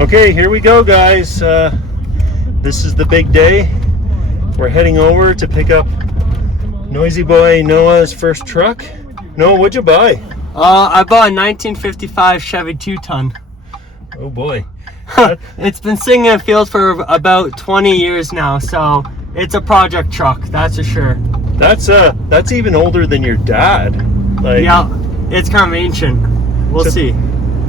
Okay, here we go, guys. This is the big day. We're heading over to pick up Noisy Boy Noah's first truck. Noah, what'd you buy? I bought a 1955 Chevy 2-ton. Oh boy. It's been sitting in the field for about 20 years now, so it's a project truck, that's for sure. That's even older than your dad. Like, yeah, it's kind of ancient. We'll see.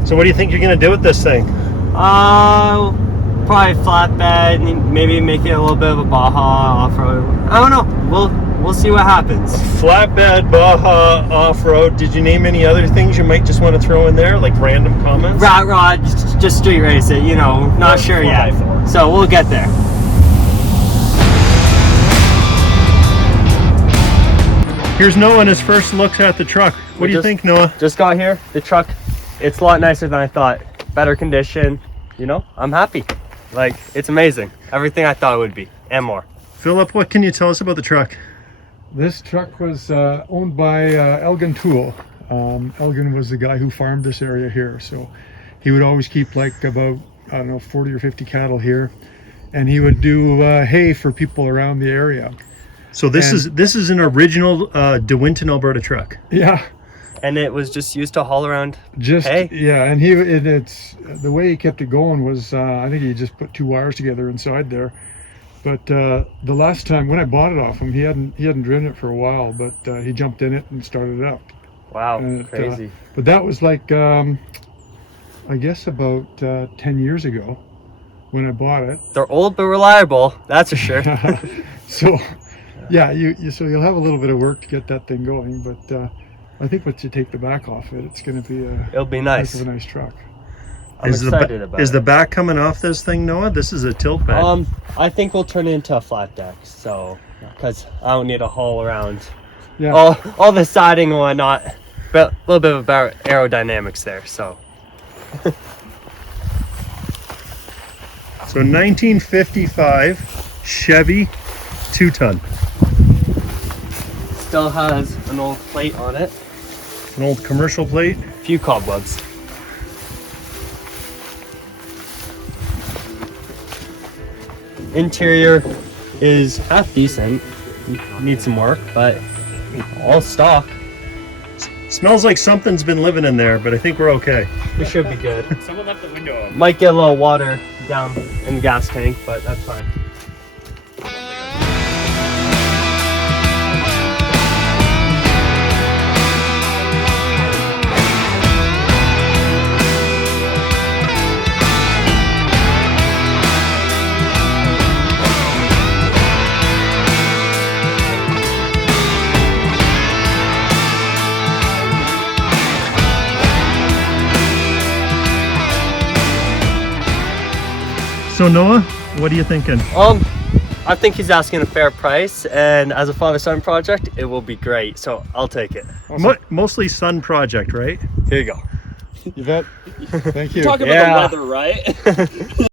So what do you think you're gonna do with this thing? Probably flatbed, maybe make it a little bit of a Baja off-road. I don't know. We'll see what happens. Flatbed, Baja, off-road. Did you name any other things you might just want to throw in there, like random comments? Rat rod, just street race it, you know, not sure yet. So we'll get there. Here's Noah and his first looks at the truck. What do you think, Noah? Just got here. The truck, it's a lot nicer than I thought. Better condition, you know, I'm happy. Like, it's amazing. Everything I thought it would be, and more. Philip, what can you tell us about the truck? This truck was owned by Elgin Tool. Elgin was the guy who farmed this area here, so he would always keep like about, I don't know, 40 or 50 cattle here, and he would do hay for people around the area. So this is an original Winton, Alberta truck. Yeah. And it was just used to haul around hay? Yeah, and it's the way he kept it going was, I think he just put 2 wires together inside there. But the last time when I bought it off him, he hadn't driven it for a while, but he jumped in it and started it up. Wow, crazy. But that was like, I guess about 10 years ago when I bought it. They're old but reliable, that's for sure. So, yeah, so you'll have a little bit of work to get that thing going, but I think once you take the back off it, it's going to be it'll be nice. A nice truck. I'm excited about it. Is the back coming off this thing, Noah? This is a tilt bed. I think we'll turn it into a flat deck, so because I don't need to haul around. Yeah. All the siding and whatnot, but a little bit about aerodynamics there. So. So 1955 Chevy 2-ton. Still has an old plate on it. An old commercial plate. A few cobwebs. Interior is half decent. Needs some work, but all stock. Smells like something's been living in there, but I think we're okay. We should be good. Someone left the window open. Might get a little water down in the gas tank, but that's fine. So Noah, what are you thinking? I think he's asking a fair price, and as a father-son project, it will be great. So I'll take it. Awesome. Mostly son project, right? Here you go. You bet. Thank you. Talking about the weather, right?